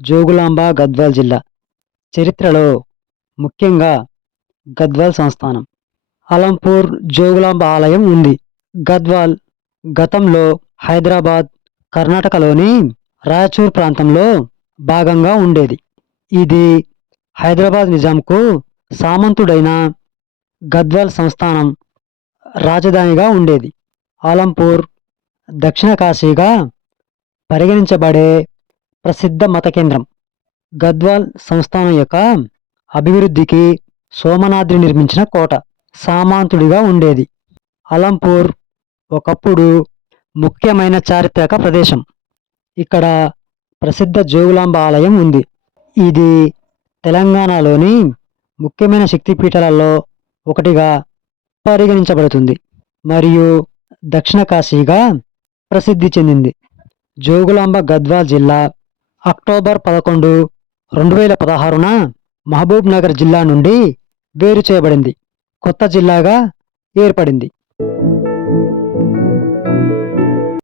జోగులాంబ గద్వాల్ జిల్లా చరిత్రలో ముఖ్యంగా గద్వాల్ సంస్థానం. అలంపూర్ జోగులాంబ ఆలయం ఉంది. గద్వాల్ గతంలో హైదరాబాద్, కర్ణాటకలోని రాయచూర్ ప్రాంతంలో భాగంగా ఉండేది. ఇది హైదరాబాద్ నిజాంకు సామంతుడైన గద్వాల్ సంస్థానం రాజధానిగా ఉండేది. అలంపూర్ దక్షిణ కాశీగా పరిగణించబడే ప్రసిద్ధ మత కేంద్రం. గద్వాల్ సంస్థానం యొక్క అభివృద్ధికి సోమనాద్రి నిర్మించిన కోట సామంతుడిగా ఉండేది. అలంపూర్ ఒకప్పుడు ముఖ్యమైన చారిత్రక ప్రదేశం. ఇక్కడ ప్రసిద్ధ జోగులాంబ ఆలయం ఉంది. ఇది తెలంగాణలోని ముఖ్యమైన శక్తిపీఠాలలో ఒకటిగా పరిగణించబడుతుంది మరియు దక్షిణ కాశీగా ప్రసిద్ధి చెందింది. జోగులాంబ గద్వాల్ జిల్లా అక్టోబర్ 11, 2016న మహబూబ్ నగర్ జిల్లా నుండి వేరు చేయబడింది. కొత్త జిల్లాగా ఏర్పడింది.